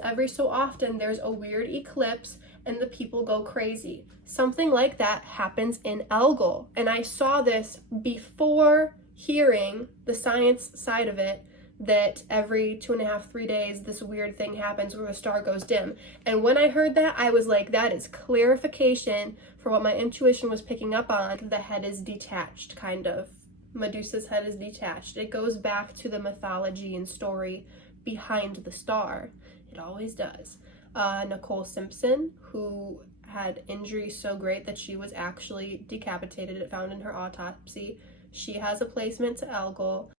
Every so often there's a weird eclipse and the people go crazy. Something like that happens in Algol. And I saw this before hearing the science side of it, that every 2.5, 3 days this weird thing happens where the star goes dim. And when I heard that, I was like, that is clarification for what my intuition was picking up on. The head is detached, kind of. Medusa's head is detached. It goes back to the mythology and story behind the star. It always does. Nicole Simpson, who had injuries so great that she was actually decapitated, it found in her autopsy. She has a placement to Algol.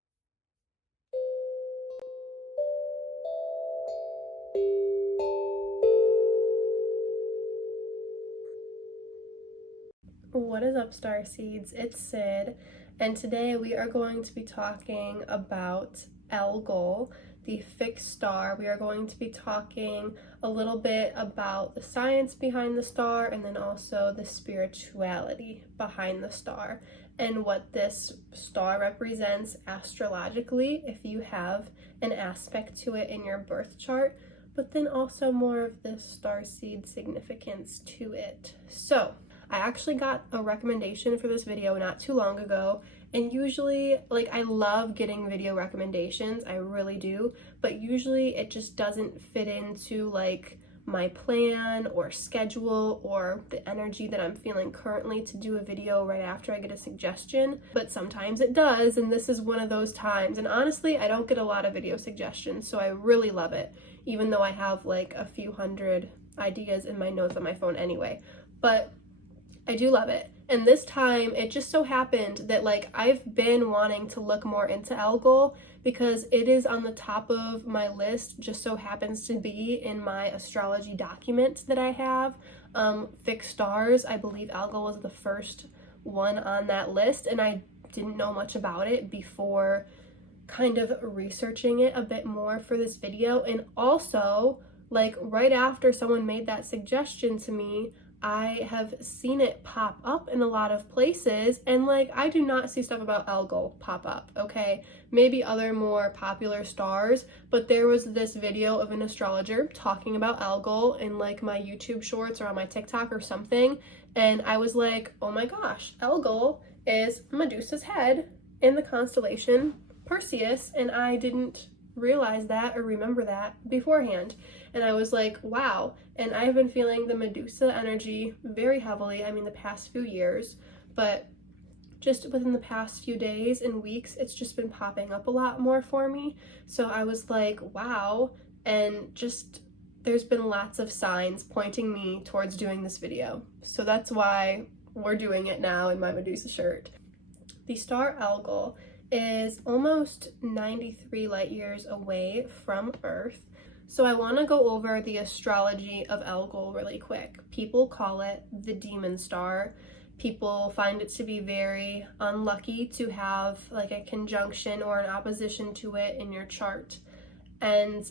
What is up, starseeds? It's Sid, and today we are going to be talking about Algol, the fixed star. We are going to be talking a little bit about the science behind the star and then also the spirituality behind the star and what this star represents astrologically if you have an aspect to it in your birth chart, but then also more of the starseed significance to it. So I actually got a recommendation for this video not too long ago, and usually, I love getting video recommendations, I really do, but usually it just doesn't fit into, my plan or schedule or the energy that I'm feeling currently to do a video right after I get a suggestion, but sometimes it does, and this is one of those times. And honestly, I don't get a lot of video suggestions, so I really love it, even though I have, a few hundred ideas in my notes on my phone anyway. But I do love it. And this time it just so happened that I've been wanting to look more into Algol because it is on the top of my list, just so happens to be in my astrology document that I have. Fixed stars, I believe Algol was the first one on that list, and I didn't know much about it before kind of researching it a bit more for this video. And also, right after someone made that suggestion to me, I have seen it pop up in a lot of places, and I do not see stuff about Algol pop up, okay? Maybe other more popular stars, but there was this video of an astrologer talking about Algol in my YouTube shorts or on my TikTok or something, and I was like, oh my gosh, Algol is Medusa's head in the constellation Perseus, and I didn't realize that or remember that beforehand. And I was like, wow. And I have been feeling the Medusa energy very heavily, the past few years, but just within the past few days and weeks, it's just been popping up a lot more for me. So I was like, wow. And just there's been lots of signs pointing me towards doing this video. So that's why we're doing it now in my Medusa shirt. The star Algol is almost 93 light years away from Earth. So I want to go over the astrology of Algol really quick. People call it the demon star. People find it to be very unlucky to have a conjunction or an opposition to it in your chart. And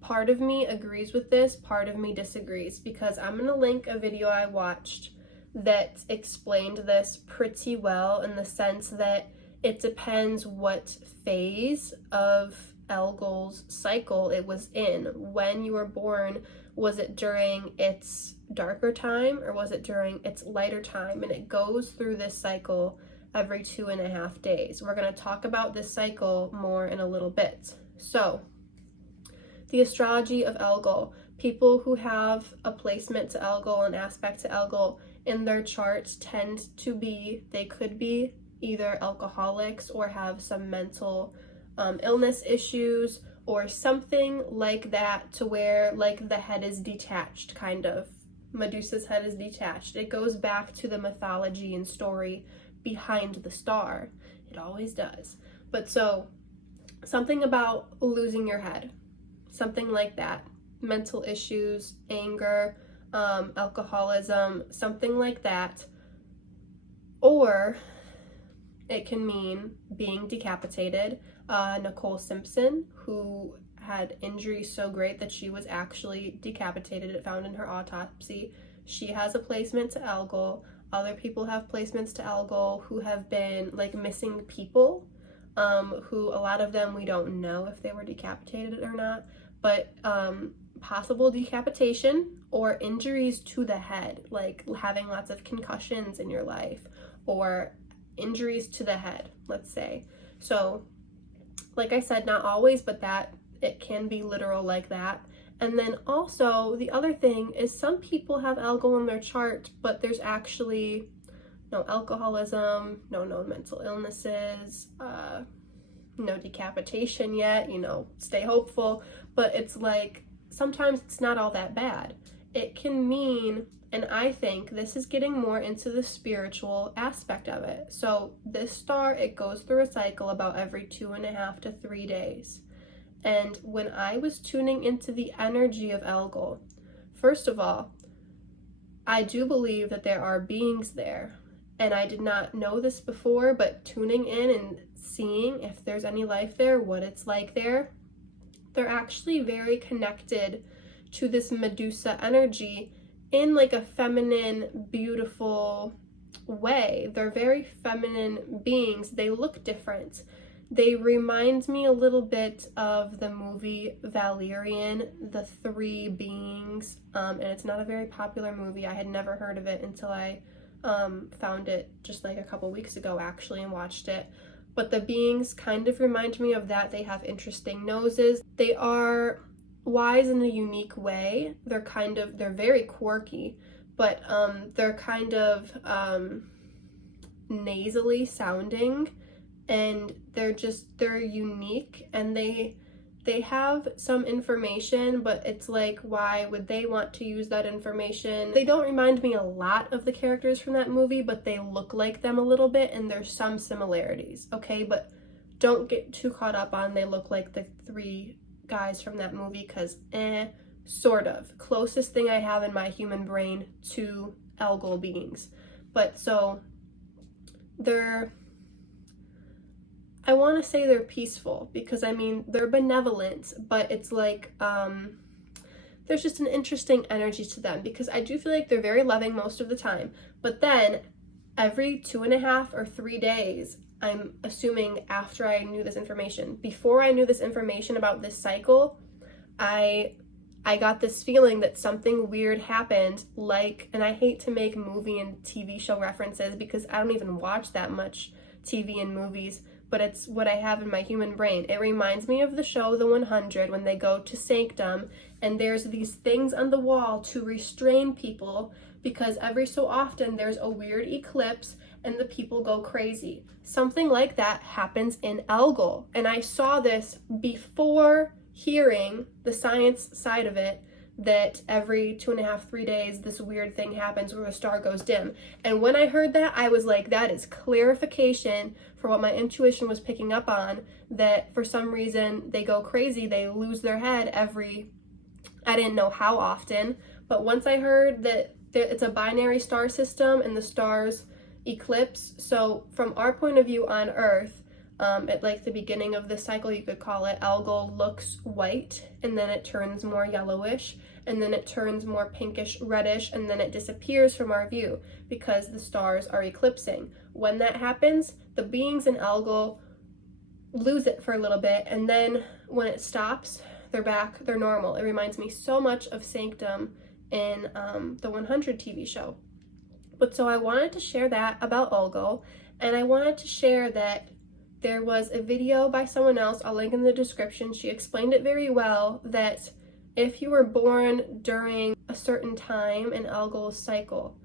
part of me agrees with this, part of me disagrees, because I'm going to link a video I watched that explained this pretty well, in the sense that it depends what phase of Algol's cycle it was in. When you were born, was it during its darker time or was it during its lighter time? And it goes through this cycle every 2.5 days. We're going to talk about this cycle more in a little bit. So, the astrology of Algol. People who have a placement to Algol, an aspect to Algol in their charts they could be either alcoholics or have some mental illness issues or something like that, to where the head is detached, kind of. Medusa's head is detached. It goes back to the mythology and story behind the star. It always does. But so, something about losing your head, something like that. Mental issues, anger, alcoholism, something like that. Or it can mean being decapitated. Nicole Simpson, who had injuries so great that she was actually decapitated, it found in her autopsy. She has a placement to Algol. Other people have placements to Algol who have been missing people, who a lot of them we don't know if they were decapitated or not, but possible decapitation or injuries to the head, like having lots of concussions in your life or injuries to the head, let's say. So like I said, not always, but that it can be literal like that. And then also the other thing is some people have Algol in their chart, but there's actually no alcoholism, no known mental illnesses, no decapitation yet, stay hopeful. But it's like sometimes it's not all that bad. It can mean, and I think this is getting more into the spiritual aspect of it. So this star, it goes through a cycle about every 2.5 to 3 days. And when I was tuning into the energy of Algol, first of all, I do believe that there are beings there. And I did not know this before, but tuning in and seeing if there's any life there, what it's like there, they're actually very connected to this Medusa energy in like a feminine, beautiful way. They're very feminine beings. They look different. They remind me a little bit of the movie Valerian, the three beings, and it's not a very popular movie. I had never heard of it until I found it just like a couple weeks ago actually and watched it. But the beings kind of remind me of that. They have interesting noses. They are wise in a unique way. They're very quirky, but they're kind of nasally sounding, and they're unique, and they have some information, but it's like, why would they want to use that information? They don't remind me a lot of the characters from that movie, but they look like them a little bit, and there's some similarities, okay? But don't get too caught up on they look like the three guys from that movie, because sort of. Closest thing I have in my human brain to Algol beings. But so I want to say they're peaceful, because I mean they're benevolent, but it's like there's just an interesting energy to them, because I do feel like they're very loving most of the time, but then every 2.5 or 3 days, I'm assuming after I knew this information, before I knew this information about this cycle, I got this feeling that something weird happened, like, and I hate to make movie and TV show references because I don't even watch that much TV and movies, but it's what I have in my human brain. It reminds me of the show The 100, when they go to Sanctum and there's these things on the wall to restrain people, because every so often there's a weird eclipse and the people go crazy. Something like that happens in Algol, and I saw this before hearing the science side of it, that every 2.5, 3 days this weird thing happens where the star goes dim. And when I heard that, I was like, that is clarification for what my intuition was picking up on, that for some reason they go crazy, they lose their head I didn't know how often, but once I heard that it's a binary star system and the stars eclipse, so from our point of view on Earth, at like the beginning of the cycle, you could call it, Algol looks white, and then it turns more yellowish, and then it turns more pinkish reddish, and then it disappears from our view because the stars are eclipsing. When that happens, the beings in Algol lose it for a little bit, and then when it stops, they're back, they're normal. It reminds me so much of Sanctum in the 100 TV show. But so I wanted to share that about Algol, and I wanted to share that there was a video by someone else, I'll link in the description. She explained it very well, that if you were born during a certain time in Algol's cycle,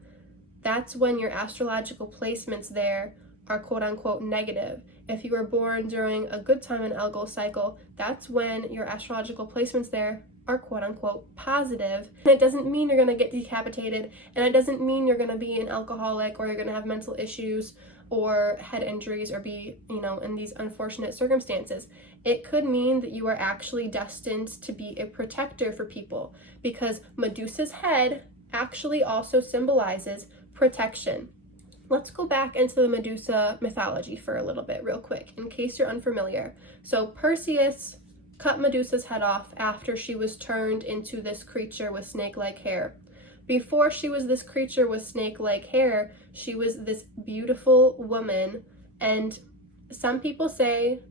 that's when your astrological placements there are quote-unquote negative. If you were born during a good time in Algol's cycle, that's when your astrological placements there are quote-unquote positive. And it doesn't mean you're going to get decapitated, and it doesn't mean you're going to be an alcoholic, or you're going to have mental issues or head injuries, or be, in these unfortunate circumstances. It could mean that you are actually destined to be a protector for people, because Medusa's head actually also symbolizes protection. Let's go back into the Medusa mythology for a little bit real quick, in case you're unfamiliar. So Perseus cut Medusa's head off after she was turned into this creature with snake-like hair. Before she was this creature with snake-like hair, she was this beautiful woman, and some people say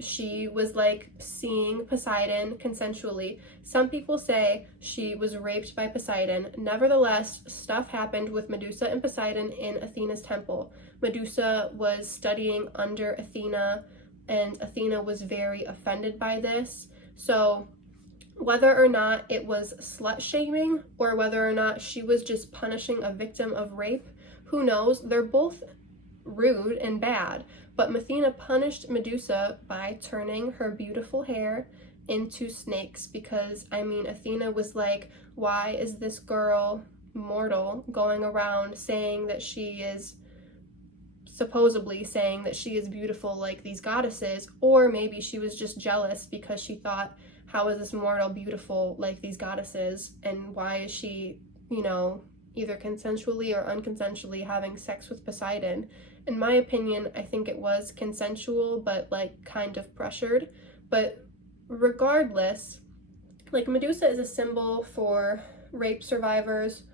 she was like seeing Poseidon consensually. Some people say she was raped by Poseidon. Nevertheless, stuff happened with Medusa and Poseidon in Athena's temple. Medusa was studying under Athena, and Athena was very offended by this. So whether or not it was slut shaming or whether or not she was just punishing a victim of rape, who knows? They're both rude and bad. But Athena punished Medusa by turning her beautiful hair into snakes because, I mean, Athena was like, why is this girl, mortal, going around saying that she is, supposedly saying that she is beautiful like these goddesses? Or maybe she was just jealous because she thought, how is this mortal beautiful like these goddesses, and why is she, you know, either consensually or unconsensually having sex with Poseidon? In my opinion, I think it was consensual, but like kind of pressured. But regardless, like Medusa is a symbol for rape survivors,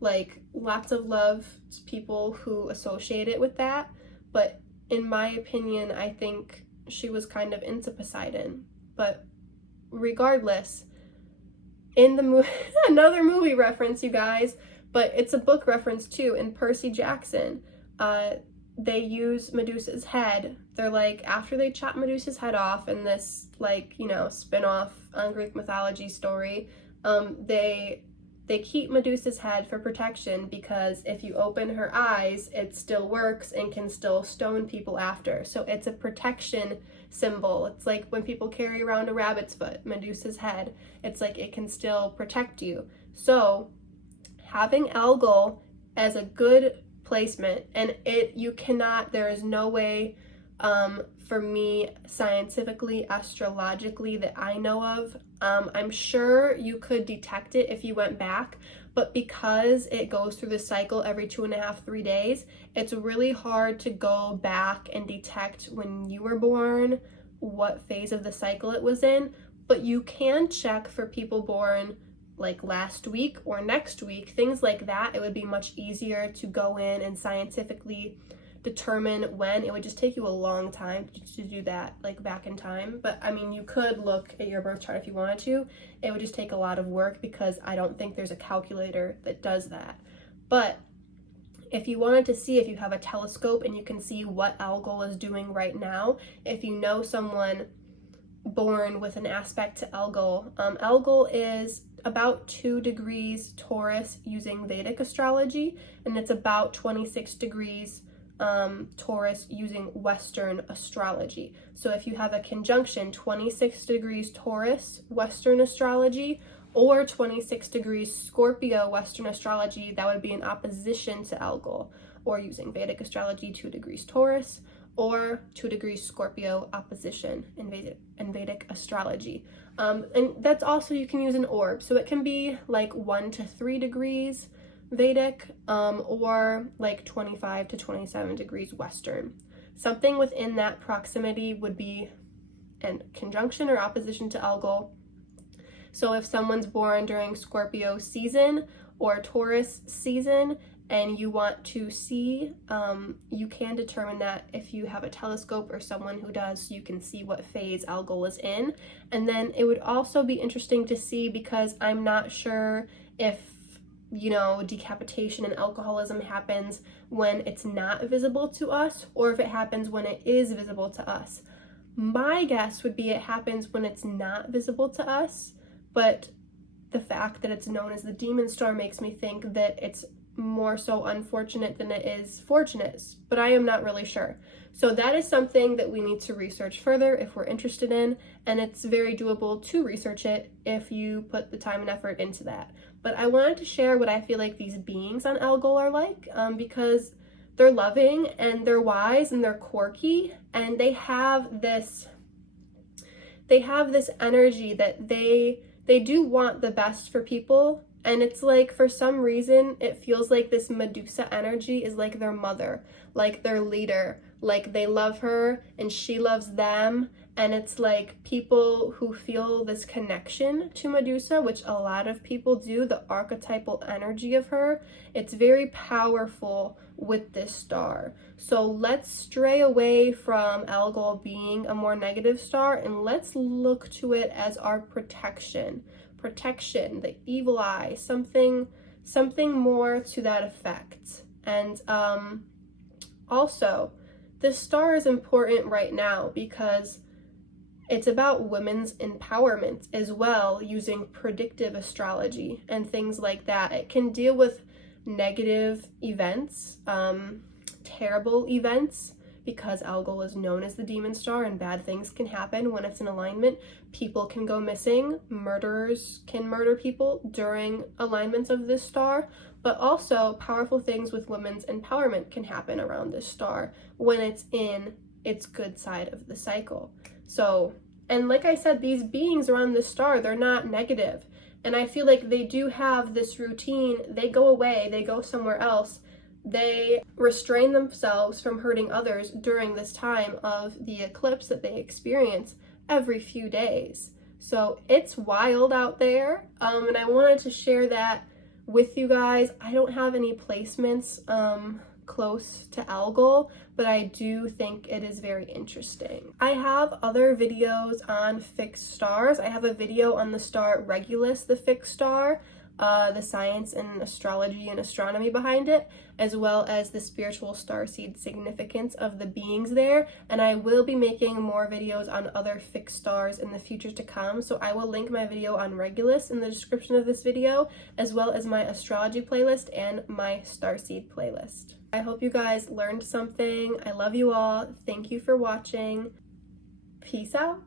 like lots of love to people who associate it with that. But in my opinion, I think she was kind of into Poseidon. But regardless, in the another movie reference, you guys, but it's a book reference too. In Percy Jackson, they use Medusa's head. They're like, after they chop Medusa's head off in this, like, you know, spin-off on Greek mythology story, they keep Medusa's head for protection because if you open her eyes, it still works and can still stone people after. So it's a protection symbol. It's like when people carry around a rabbit's foot, Medusa's head, it's like it can still protect you. So having Algol as a good placement, and there is no way for me scientifically, astrologically, that I know of. I'm sure you could detect it if you went back, but because it goes through the cycle every 2.5, 3 days, it's really hard to go back and detect when you were born, what phase of the cycle it was in. But you can check for people born like last week or next week, things like that. It would be much easier to go in and scientifically determine when. It would just take you a long time to do that, like back in time. But I mean, you could look at your birth chart if you wanted to. It would just take a lot of work because I don't think there's a calculator that does that. But if you wanted to see, if you have a telescope and you can see what Algol is doing right now, if you know someone born with an aspect to Algol, Algol is about 2 degrees Taurus using Vedic astrology, and it's about 26 degrees Taurus using Western astrology. So if you have a conjunction 26 degrees Taurus Western astrology or 26 degrees Scorpio Western astrology, that would be in opposition to Algol, or using Vedic astrology 2 degrees Taurus or 2 degrees Scorpio opposition in Vedic astrology. And that's also, you can use an orb. So it can be like 1 to 3 degrees Vedic, or like 25 to 27 degrees Western. Something within that proximity would be in conjunction or opposition to Algol. So if someone's born during Scorpio season or Taurus season, and you want to see, you can determine that if you have a telescope or someone who does, so you can see what phase Algol is in. And then it would also be interesting to see, because I'm not sure if, you know, decapitation and alcoholism happens when it's not visible to us, or if it happens when it is visible to us. My guess would be it happens when it's not visible to us, but the fact that it's known as the demon star makes me think that it's more so unfortunate than it is fortunate, but I am not really sure. So that is something that we need to research further if we're interested in, and it's very doable to research it if you put the time and effort into that. But I wanted to share what I feel like these beings on Algol are like, because they're loving and they're wise and they're quirky, and they have this energy that they do want the best for people. And it's like, for some reason, it feels like this Medusa energy is like their mother, like their leader, like they love her and she loves them, and it's like people who feel this connection to Medusa, which a lot of people do, the archetypal energy of her, it's very powerful with this star. So let's stray away from Algol being a more negative star and let's look to it as our protection, the evil eye, something more to that effect. And also, this star is important right now because it's about women's empowerment as well, using predictive astrology and things like that. It can deal with negative events, terrible events, because Algol is known as the demon star and bad things can happen when it's in alignment. People can go missing, murderers can murder people during alignments of this star, but also powerful things with women's empowerment can happen around this star when it's in its good side of the cycle. So, and like I said, these beings around this star, they're not negative. And I feel like they do have this routine. They go away, they go somewhere else. They restrain themselves from hurting others during this time of the eclipse that they experience every few days. So it's wild out there. And I wanted to share that with you guys. I don't have any placements close to Algol, but I do think it is very interesting. I have other videos on fixed stars. I have a video on the star Regulus, the fixed star, the science and astrology and astronomy behind it, as well as the spiritual starseed significance of the beings there. And I will be making more videos on other fixed stars in the future to come, so I will link my video on Regulus in the description of this video, as well as my astrology playlist and my starseed playlist. I hope you guys learned something. I love you all. Thank you for watching. Peace out.